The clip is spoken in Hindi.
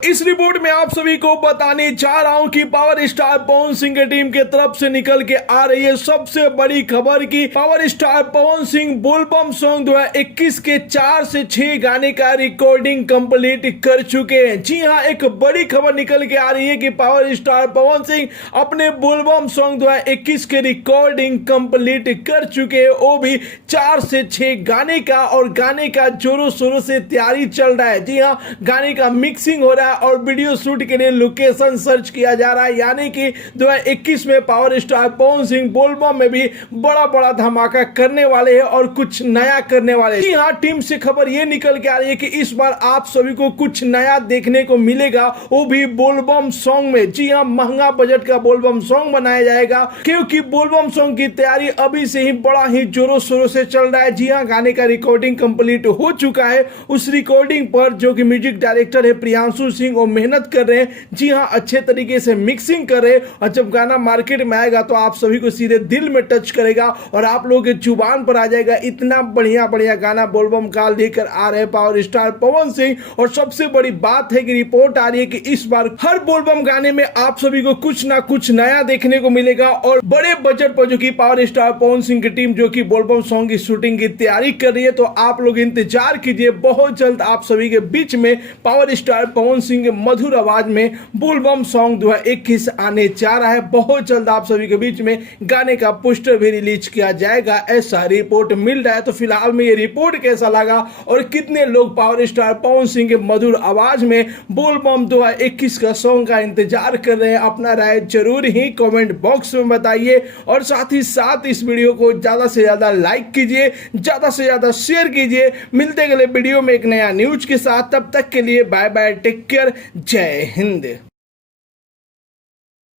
इस रिपोर्ट में आप सभी को बताने जा रहा हूं कि पावर स्टार पवन सिंह की टीम के तरफ से निकल के आ रही है सबसे बड़ी खबर कि पावर स्टार पवन सिंह बोलबम सॉन्ग 2021 के 4 से 6 गाने का रिकॉर्डिंग कंप्लीट कर चुके हैं। जी हां, एक बड़ी खबर निकल के आ रही है कि पावर स्टार पवन सिंह अपने बोलबम सॉन्ग 2021 के रिकॉर्डिंग कंप्लीट कर चुके हैं, वो भी 4 से 6 गाने का। और गाने का जोरों शोरों से तैयारी चल रहा है। जी हां, गाने का मिक्सिंग हो रहा है और वीडियो शूट के लिए लोकेशन सर्च किया जा रहा है। यानी कि 2021 में पावर स्टार पवन सिंह बोलबम में भी बड़ा बड़ा धमाका करने वाले हैं और कुछ नया करने वाले हैं। जी हां, टीम से खबर यह निकल के आ रही है कि इस बार आप सभी को कुछ नया देखने को मिलेगा, वो भी बोलबम सॉन्ग में। जी हां, महंगा बजट का बोलबम सॉन्ग बनाया जाएगा क्योंकि बोलबम सॉन्ग की तैयारी अभी से ही बड़ा ही जोरों शोरों से चल रहा है। जी हां, गाने का रिकॉर्डिंग कंप्लीट हो चुका है। उस रिकॉर्डिंग पर जो कि म्यूजिक डायरेक्टर है प्रियांशु सिंह, वो मेहनत कर रहे हैं। जी हां, अच्छे तरीके से मिक्सिंग कर रहे हैं और जब गाना मार्केट में आएगा तो आप सभी को सीधे दिल में टच करेगा और आप लोगों के जुबान पर आ जाएगा। इतना बढ़िया बढ़िया गाना बोलबम का लेकर आ रहे हैं पावर स्टार पवन सिंह। और सबसे बड़ी बात है कि रिपोर्ट आ रही है कि इस बार हर बोलबम गाने में आप सभी को कुछ ना कुछ नया देखने को मिलेगा और बड़े बजट पर जो कि पावर स्टार पवन सिंह की टीम जो कि बोलबम सॉन्ग की शूटिंग की तैयारी कर रही है। तो आप लोग इंतजार कीजिए, बहुत जल्द आप सभी के बीच में पावर स्टार पवन सिंह के मधुर आवाज में बोलबम सॉन्ग 2021 आने जा रहा है। बहुत जल्द आप सभी के बीच में गाने का पोस्टर भी रिलीज किया जाएगा, ऐसा रिपोर्ट मिल रहा है। तो फिलहाल में ये रिपोर्ट कैसा लगा और कितने लोग पावर स्टार पवन सिंह के मधुर आवाज में बोलबम 2021 का सॉन्ग का इंतजार कर रहे हैं, अपना राय जरूर ही कमेंट बॉक्स में बताइए। और साथ ही साथ इस वीडियो को ज्यादा से ज्यादा लाइक कीजिए, ज्यादा से ज्यादा शेयर कीजिए। मिलते अगले वीडियो में एक नया न्यूज के साथ, तब तक के लिए बाय बाय, टेक केयर, जय हिंद।